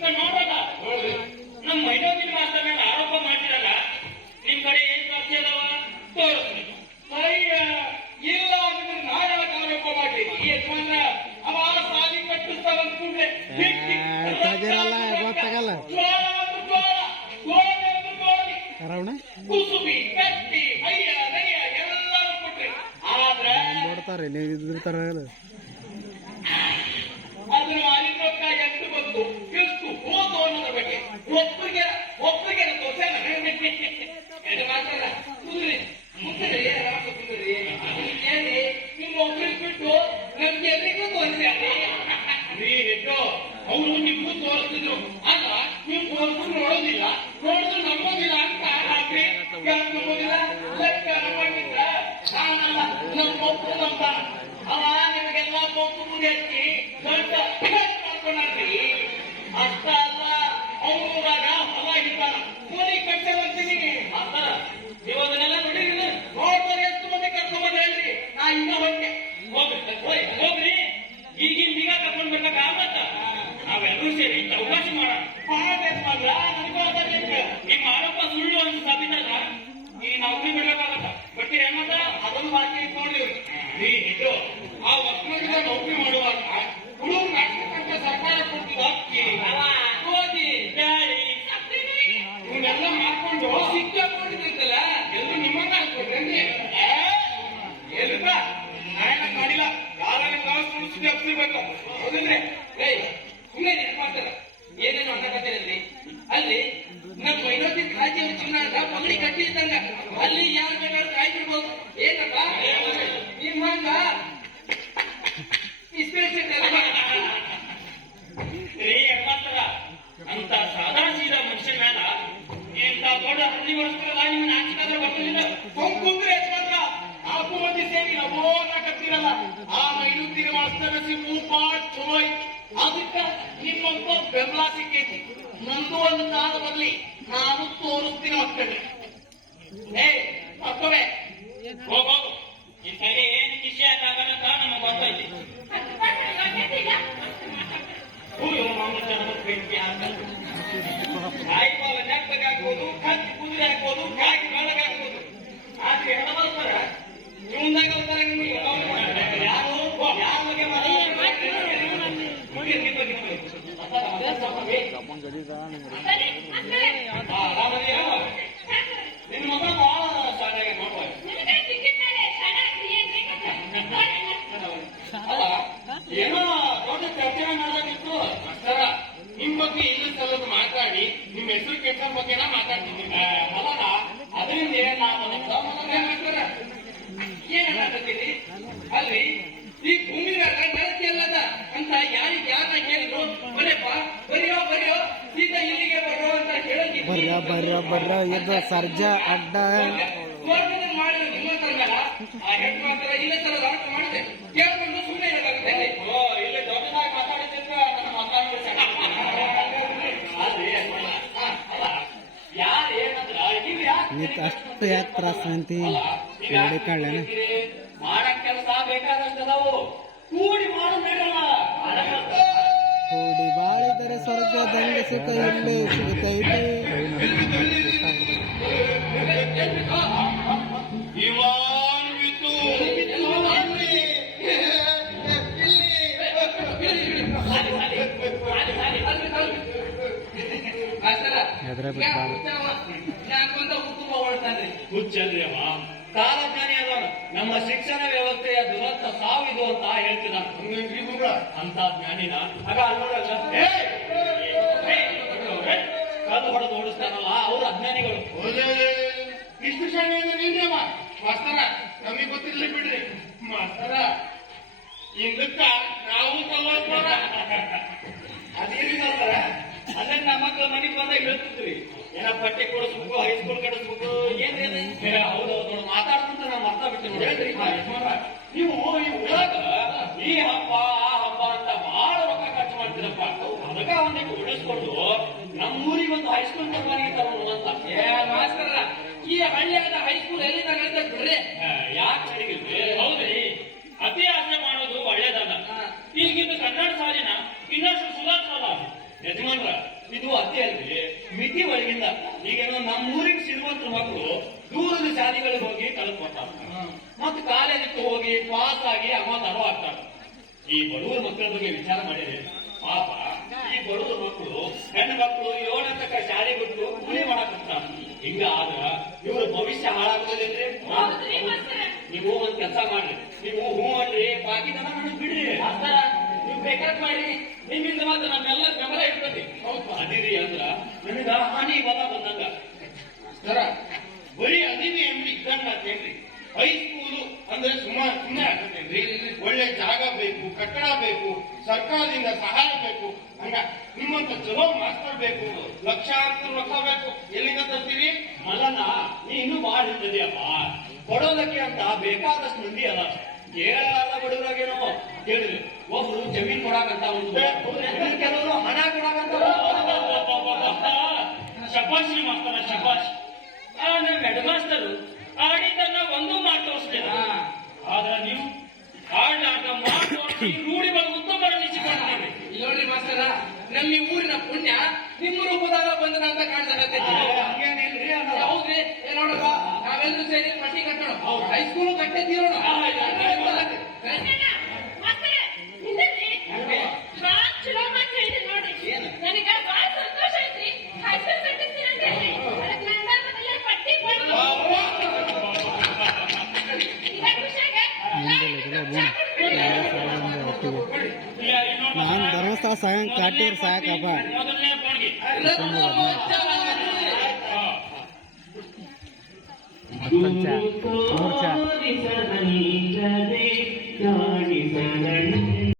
ಈಗ ನೋಡಲ್ಲ ನಮ್ಮ ಮೈನೋಗಿನ ಮಾಸ್ಟರ್ ಮೇಲೆ ಆರೋಪ ಮಾಡ್ತಿರಲ್ಲ, ನಿಮ್ ಕಡೆ ಏನ್ ಸಾಕ್ಷಿ ಅದಾವ ತೋರಿಸ್ರಿ. ಅಯ್ಯ ಇಲ್ಲ ಅಂದ್ರೆ ನಾಳೆ ಆರೋಪ ಮಾಡಿ ಈ ಯಜಮಾನ್ರ ಅವ ಸಾಲಿ ಕಟ್ಟಿಸ್ತಾವ ಅಂದ್ಕೊಂಡ್ರೆ ಗೊತ್ತಾಗಲ್ಲ ಕುಸುಬಿ ಕಟ್ಟಿ ಅಯ್ಯ ನಯ್ಯ ಎಲ್ಲರೂ ಕೊಟ್ರಿ. ಆದ್ರೆ ನೋಡ್ತಾರೆ ನೀವು ಇದ್ದಿರ್ತಾರೆ ಅದ್ರ ಮಾಲಿನ ರೊಕ್ಕ ಎಷ್ಟು ಬಂತು ಎಷ್ಟು ಹೋದು ಅನ್ನೋದ್ರ ಬಗ್ಗೆ ಒಬ್ಬರಿಗೆ ತೋರ್ಸಲ್ಲ. ಮಾತಾಡ ಕುದುರಿ ಕುದುರಿ ಕುದುರಿ ಏನಿ ನಿಮ್ಮ ಒಬ್ಬರಿಗೆ ಬಿಟ್ಟು ನಮ್ಗೆ ಎಲ್ರಿಗೂ ತೋರಿಸ್ಯಾರಿ ರೀ ಹೆಚ್ಚು. ಅವರು ನಿಮ್ಗೂ ತೋರಿಸ್ತಿದ್ರು ಆಗ ನೀವು ತೋರಿಸ್ರು ನೋಡೋದಿಲ್ಲ, ನೋಡಿದ್ರು ನಂಬೋದಿಲ್ಲ ಅಂತ ಹಾಕ್ರಿ. ನಂಬೋದಿಲ್ಲ ಲೆಕ್ಕ ನಂಬಿದ್ರ ನಾನಲ್ಲ ನಮ್ಮ ಒಬ್ಬರು ನಂಬ್ತಾನ. ಅವ ನಿಮಗೆಲ್ಲ ಒಬ್ಬರು ಮುಗಿ ಹಚ್ಚಿ ದೊಡ್ಡ ಮಾಡ್ಕೊಂಡ್ರಿ. ಅಷ್ಟ ಅಲ್ಲ ಅವನು ಇವಾಗ ಹೊಲ ಹಿಡ್ತಾನ, ಕೂಲಿ ಕಟ್ಟಂತೀನಿ ಅಂತ ನೀವು ಅದನ್ನೆಲ್ಲ ನೋಡಿರಿ. ನೋಡ್ತಾರೆ ಎಷ್ಟು ಮಂದಿ ಕರ್ಕೊಂಡ್ ಬಂದ ಹೇಳ್ರಿ. ನಾ ಈಗ ಹೊಂಟೆ ಹೋಗ್ರಿ ಈಗಿನ ಈಗ ಕರ್ಕೊಂಡ್ ಬರ್ಲಕ್ಕ ಆಗತ್ತ. ನಾವೆಲ್ಲರೂ ಸೇರಿ ಚೌಕಾಸಿ ಮಾಡೋಣ. ಮಾಡ್ರ ನನಗೂ ನಿಮ್ಮ ಆರೋಪ ಸುಳ್ಳು ಅಂತ ಸಾಬೀತಾದ ಈ ನೌಕರಿ ಬಿಡ್ಬೇಕಾಗತ್ತ. ಬರ್ತೀರಿ ಏನಂತ ಅದೊಂದು ಬಾಕಿ ಇಟ್ಕೊಂಡ್ರಿ ಇಟ್ಟು ಆ ವಸ್ತು ನೌಕರಿ ಮಾಡುವಾಗ ಹುಡುಗ ನಾಟಕಂತ ಸರ್ಕಾರ ಕೊಡ್ತಿದ್ದ ಅಕ್ಕಿ ಗೋಧಿ ಬ್ಯಾಳಿ ಇವನ್ನೆಲ್ಲ ಮಾಡ್ಕೊಂಡು ಶಿಕ್ಷೆ ಕೊಡ್ತಿರ್ತಲ್ಲ ಎಲ್ರು ನಿಮ್ಮನ್ನ ಹಾಕ್ಬೇಕ್ರಿ. ಎಲ್ರ ನಾಯಣ ಮಾಡಿಲ್ಲ ಯಾರ ಸುಳಿಸಿ ಹಬ್ಸಿರ್ಬೇಕು ಹೌದಿಲ್ರಿ. ಸುಮ್ಮನೆ ನೆನಪು ಮಾಡ್ತಾರ ಏನೇನು ಅನ್ನಕತ್ತೀರಲ್ರಿ. ಅಲ್ಲಿ ನಮ್ಮ ಮೈನೋತಿ ಕಾಳಜಿ ಚಿನ್ನಾಗ ಪಗಡಿ ಕಟ್ಟಿದ್ದಂಗ ಅಲ್ಲಿ ಯಾರು ಬೇಕಾದ್ರೂ ಕಾಯ್ತಿರ್ಬೋದು. ಏನಪ್ಪ ನಿಮ್ಮಂಗ ಅಂತ ಸಾದಾ ಸೀದಾ ಮನುಷ್ಯ ಮೇಲ ಇಂತ ದೊಡ್ಡ ಹಳ್ಳಿ ವರ್ಷಗಳ ನಿಮ್ಮನ್ನ ಹಾಕಿದ್ರೆ ಬರ್ತದಿಲ್ಲ. ಕೊಂಕುಂದ್ರೆ ಯಜಮಾನ್ರ ನಾಲ್ಕು ಮಂದಿ ಸೇರಿ ನಬೋನಾಕತ್ತಿರಲ್ಲ. ಆ ಮೈನೂತಿನ ವಾಸ್ತವಿಸಿ ಮೂಪಾಟ್ ಚಲೋ ಐತಿ. ಅದಕ್ಕ ನಿಮ್ಮಂತ ಬೆಂಬಲ ಸಿಕ್ಕೈತಿ. ನಂದು ಒಂದು ಕಾಲ ಬರ್ಲಿ ನಾನು ತೋರಿಸ್ತೀನಿ ಮಕ್ಕಳ್ರಿ. ಮಕ್ಕಳೇ ಹೋಗೋದು ಈ ಸರಿ ಏನ್ ವಿಷಯ ಆಗಲ್ಲ ಅಂತ ನಮಗೆ ಗೊತ್ತೈತಿ. ಕಾಯಿ ಬಾಲ ನೆಟ್ಟಗೆ ಹಾಕ್ಬೋದು, ಕತ್ತಿ ಕುದುರೆ ಹಾಕ್ಬೋದು, ಕಾಯಿ ಬೆಳಗ್ಗೆ ಹಾಕ್ಬೋದು. ಆದ್ರೆ ಹೆಣ ಬರ್ತಾರ ಜೀವನದಾಗ ಬರ್ತಾರೆ. ಯಾರು ಯಾರ ಬಗ್ಗೆ ನಿನ್ನ ಮಗ ಬಹಳ ಶಾಲೆಗೆ ಮಾಡ್ಬೋದು. ಅಲ್ಲ ಏನೋ ದೊಡ್ಡ ಚರ್ಚೆ ಮಾಡ್ದಾಗಿತ್ತು ಅಷ್ಟರ ನಿಮ್ ಬಗ್ಗೆ ಇಲ್ಲ ಸಲದ ಮಾತಾಡಿ ನಿಮ್ ಹೆಸರು ಕೆಟ್ಟ ಬಗ್ಗೆನ ಮಾತಾಡ್ತಿದ್ದೀನಿ. ಅಲ್ಲ ಅದರಿಂದ ಏನಾಗ್ತೀರಿ ಅಲ್ರಿ ಈ ಭೂಮಿ ನಡತಿ ಅಲ್ಲದ ಅಂತ ಯಾರಿಗೆ ಯಾರನ್ನ ಕೇಳಿದ್ರು ಬರೇಪ್ಪ ಬರೆಯೋ ಸೀದಾ ಇಲ್ಲಿಗೆ ಬರೋ ಅಂತ ಹೇಳೋದಿಲ್ಲ. ಬರ್ರ ಇದು ಸರ್ಜಾ ಅಡ್ಡ ಮಾಡಿದ್ರು ನಿಮ್ಮ ಸರ್ಕಾರ ಆ ಹೆಣ್ಣು ಮಾತ್ರ ಇಲ್ಲ ಸಲದ ಆಟ ಮಾಡಿದೆ ಕೇಳ್ಕೊಂಡು ಸುಮ್ಮನೆ ಇರಲಾಗುತ್ತೆ. ಇಲ್ಲಿ ದೊಡ್ಡದಾಗಿ ಮಾತಾಡಿದ್ರೆ ನನ್ನ ಮಾತಾಡ್ಬಿಡ್ತಾರೆ. ಯಾರು ಏನಂದ್ರ ನೀವು ಯಾಕೆ ಅಷ್ಟು ಯಾಕೆ ತ್ರಾಸ ಅಂತಿ ಕಳ್ಳನ ಮಾಡಕ್ ಕೆಲಸ ಬೇಕಾದಷ್ಟದಾವು ಕೂಡಿ ಮಾಡು ಬೇಡಲ್ಲ. ಕೂಡಿ ಬಾಳಿದರೆ ಸ್ವರ್ಗದಂಗೆ ಸುಖ ಇಲ್ಲೇ ಸಿಗುತ್ತೈತೆ. ಹುಚ್ಚಲ್ರಿ ಅವ ಕಾಲಜ್ಞಾನಿ ಅದಾನ. ನಮ್ಮ ಶಿಕ್ಷಣ ವ್ಯವಸ್ಥೆಯ ದುರಂತ ಸಾವಿದು ಅಂತ ಹೇಳ್ತಿದ್ದ ಅಂತ ಜ್ಞಾನಿನ ಆಗ ಅಲ್ಲೋಡಲ್ಲ ಕಲ್ಲು ಹೊಡೆದು ಓಡಿಸ್ತಾನಲ್ಲ ಅವ್ರು ಅಜ್ಞಾನಿಗಳು. ಇಷ್ಟು ಶಾಲೆಯಿಂದ ನಿಲ್ರಿ ಅವ ಮಾಸ್ತರ ನಮಗೆ ಗೊತ್ತಿರ್ಲಿ ಬಿಡ್ರಿ ಮಾಸ್ತರ. ಇದಕ್ಕ ನಾವು ಕಲ್ವಾಸ್ತಾರ ಅದೇನು ಮಾಡ್ತಾರ ಅದನ್ನ ನಮ್ಮ ಮಕ್ಕಳ ಮನೆಗೆ ಬಂದಾಗ ಹೇಳ್ತಿದ್ರಿ ಏನ ಪಟ್ಟೆ ಕೊಡಿಸ್ಬೇಕು ಹೈಸ್ಕೂಲ್ ಕಡಿಸ್ಬೇಕು ಏನ್ರಿ. ಹೌದೌದು ಮಾತಾಡ್ಕೊಂತ ನಾವು ಮರ್ತಾ ಬಿಡ್ತೀವಿ ಹೇಳ್ರಿ. ನೀವು ಈ ಊರಾಗ ಈ ಹಬ್ಬ ಆ ಹಬ್ಬ ಅಂತ ಬಹಳ ರೊಕ್ಕ ಖರ್ಚು ಮಾಡ್ತೀರಪ್ಪ. ಅದಕ್ಕ ಅವನಿಗೆ ಉಳಿಸ್ಕೊಂಡು ನಮ್ಮೂರಿಗೆ ಒಂದು ಹೈಸ್ಕೂಲ್ ನಿರ್ಮಾಣಿಗೆ ತಗೊಂಡು ಅಂತ ಮಾಸ್ತರ. ಈ ಹಳ್ಳಿಯಾದ ಹೈಸ್ಕೂಲ್ ಎಲ್ಲಿಂದ ಹೇಳ್ತಾ ಬಿಡ್ರಿ ಯಾಕೆ ನಡಿಗಿಲ್ರಿ. ಹೌದ್ರಿ, ಅತಿ ಆಸೆ ಮಾಡೋದು ಒಳ್ಳೇದಲ್ಲ. ಈಗಿಂದು ಕನ್ನಡ ಸಾಲಿನ ಇನ್ನಷ್ಟು ಸುಧಾರಿಸಲ್ಲ ಯಜಮಾನ್ರ. ಇದು ಅದೇ ಅಲ್ರಿ ಮಿತಿ ಒಳಗಿಂದ ಈಗೇನೋ ನಮ್ಮೂರಿಗೆ ಶ್ರೀಮಂತರ ಮಕ್ಕಳು ದೂರದ ಶಾಲೆಗಳಿಗೆ ಹೋಗಿ ಕಲ್ತ್ಕೊಟ್ಟಾರ ಮತ್ತು ಕಾಲೇಜಕ್ಕೆ ಹೋಗಿ ಪಾಸ್ ಆಗಿ ಅಮ್ಮದಾರು ಆಗ್ತಾರ. ಈ ಬಡವರ ಮಕ್ಕಳ ಬಗ್ಗೆ ವಿಚಾರ ಮಾಡಿದ್ರೆ ಪಾಪ ಈ ಬಡವರ ಮಕ್ಕಳು ಹೆಣ್ಣು ಮಕ್ಕಳು 7 ತನಕ ಶಾಲೆ ಬಿಟ್ಟು ಕೂಲಿ ಮಾಡಾಕಂತಾರ. ಹಿಂಗ ಆದ್ರ ಇವ್ರ ಭವಿಷ್ಯ ಹಾಳಾಗೋದಿಲ್ರಿ. ನೀವು ಒಂದ್ ಕೆಲಸ ಮಾಡ್ರಿ, ನೀವು ಹೂ ಅನ್ರಿ, ಬಾಕಿ ಜನ ನನಗ್ ಬಿಡ್ರಿ. ಆತರ ನೀವು ಬೇಕಾದ್ ಮಾಡಿ, ನಿಮ್ಮಿಂದ ಮಾತ್ರ ನಮ್ಮೆಲ್ಲ ಬೆಂಬಲ ಇರ್ತದೆ. ಅದಿರಿ ಅಂದ್ರ ನನಗ ಹಾನಿ ಬಲ ಬಂದಂಗ ಸರ. ಬರೀ ಅದಿನಿ ಎಂಬಿ ಇದ್ದಂಗ ಅಂತೇನ್ರಿ. ಹೈಸ್ಕೂಲು ಅಂದ್ರೆ ಸುಮ್ಮನೆ ಆಗ್ತೇನ್ರಿ. ಒಳ್ಳೆ ಜಾಗ ಬೇಕು, ಕಟ್ಟಡ ಬೇಕು, ಸರ್ಕಾರದಿಂದ ಸಹಾಯ ಬೇಕು. ಹಂಗ ನಿಮ್ಮಂತ ಚಲೋ ಮಾಸ್ತರ್ ಬೇಕು, ಲಕ್ಷಾಂತರ ರೊಕ್ಕ ಬೇಕು. ಎಲ್ಲಿಂದ ತರ್ತೀರಿ? ಮಲ್ಲಣ್ಣ, ನೀ ಇನ್ನೂ ಬಾಳ ಇರ್ತದೆಯಪ್ಪ. ಕೊಡೋದಕ್ಕೆ ಅಂತ ಬೇಕಾದಷ್ಟು ಮಂದಿ ಅದ. ಕೇರಳ ಬಡವರಾಗೇನೋ ಕೇಳಿದ್ರಿ, ಒಬ್ರು ಜಮೀನ್ ಕೊಡಾಕಂತ ಒಂದು, ಕೆಲವರು ಹಣ ಕೊಡಾಕಂತ. ಶಬಾಷ್ ರೀ ಮಾಸ್ತರ, ಶಬಾಷ್. ನಮ್ಮ ಹೆಡ್ ಮಾಸ್ತರು ಆಡಿದ್ದನ್ನ ಒಂದು ಮಾತು ತೋರಿಸ್ಲಿಲ್ಲ. ಆದ್ರೆ ನೀವು ಆಟ ಮಾತು ತೋರಿಸಿ ರೂಢಿ ಬಗ್ಗೆ ಉತ್ತಮರಣಿಸಿಕೊಂಡಿದ್ದೀರಿ. ಇಲ್ಲಿ ನೋಡ್ರಿ ಮಾಸ್ತರ, ನಮ್ಮ ಈ ಊರಿನ ಪುಣ್ಯ ನಿಮ್ಮ ರೂಪದಾಗ ಬಂದನ ಅಂತ ಕಾಣ್ಸಕತ್ತೈತಿ. ಹೌದ್ರಿ, ನೋಡಪ್ಪ, ನಾವೆಲ್ಲರೂ ಸೇರಿ ಪಟ್ಟಿ ಕಟ್ಟೋಣ, ಹೈಸ್ಕೂಲು ಕಟ್ಟೆ ತೀರೋಣ. ನಾನು ಧರ್ಮಸ್ಥಳ ಸಾಯಂ ಕಾಟಿದ್ರೆ ಸಾಕಪ್ಪ. ಮೊದಲನೇ ಬೋರ್ಡ್ಗೆ ಮೂರ್ಛ